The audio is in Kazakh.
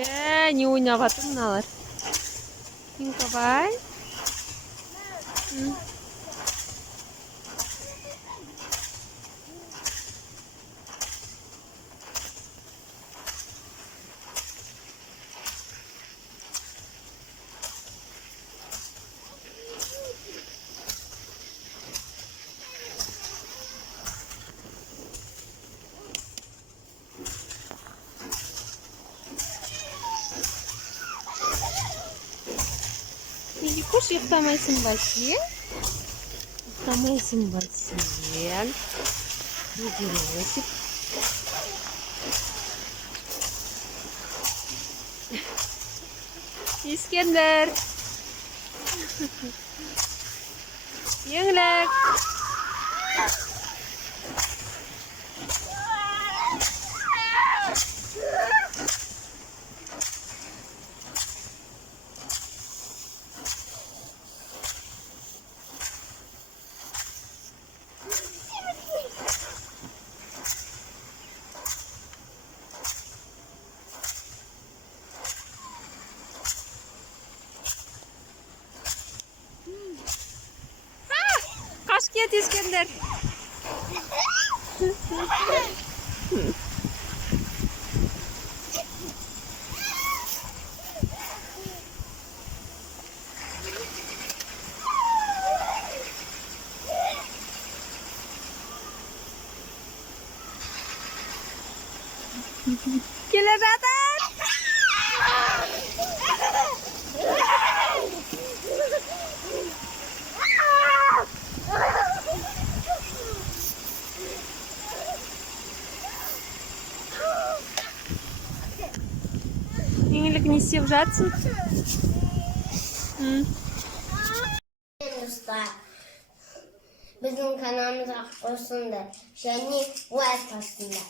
Не ойнап жатыр мыналар. Тинкабай. Неге koş ұйықтамайсың ба сен? Ұйықтамайсың ба сен? Неге өсіп? Ескендір. Еңлік. Қаш кет Ескендір. Келе жатыр. Еңлік не істеп жатсың? Біздің каналымызға қосыңдар және лайк басыңдар.